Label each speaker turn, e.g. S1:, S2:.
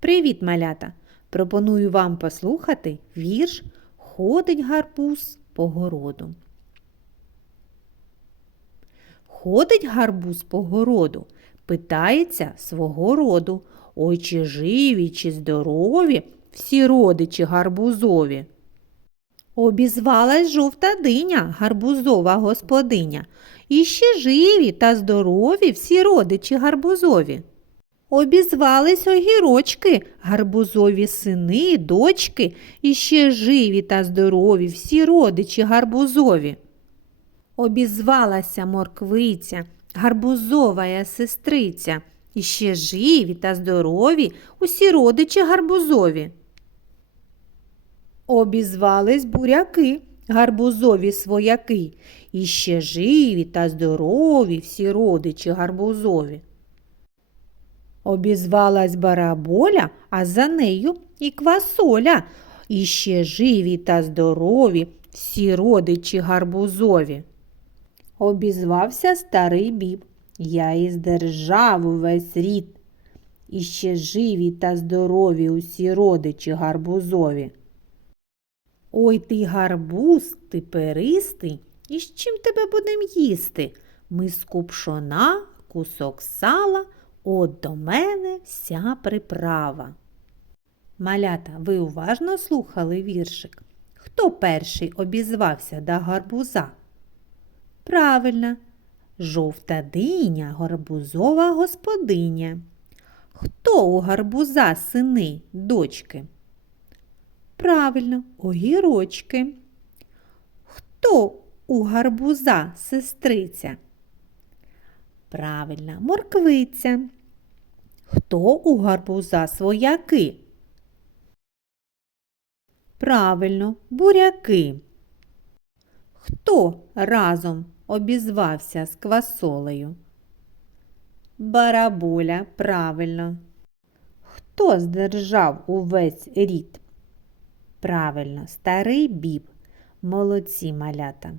S1: Привіт, малята! Пропоную вам послухати вірш Ходить гарбуз по городу. Ходить гарбуз по городу, питається свого роду. Ой, чи живі, чи здорові всі родичі гарбузові. Обізвалась жовта диня, гарбузова господиня. І ще живі та здорові всі родичі гарбузові. Обізвались огірочки, гарбузові сини, дочки, і ще живі та здорові всі родичі гарбузові. Обізвалася морквиця, гарбузовая сестриця, і ще живі та здорові усі родичі гарбузові. Обізвались буряки, гарбузові свояки, і ще живі та здорові всі родичі гарбузові. Обізвалась бараболя, а за нею і квасоля, і ще живі та здорові всі родичі гарбузові. Обізвався старий біб, я із державу весь рід, і ще живі та здорові усі родичі гарбузові. Ой ти гарбуз, ти перистий, і з чим тебе будем їсти? Миску пшона, кусок сала, от до мене вся приправа. Малята, ви уважно слухали віршик? Хто перший обізвався до гарбуза? Правильно, жовта диня, гарбузова господиня. Хто у гарбуза сини, дочки? Правильно, огірочки. Хто у гарбуза сестриця? Правильно, морквиця. Хто у гарбуза свояки? Правильно, буряки. Хто разом обізвався з квасолею? Бараболя, правильно. Хто здержав увесь рід? Правильно, старий біб. Молодці малята.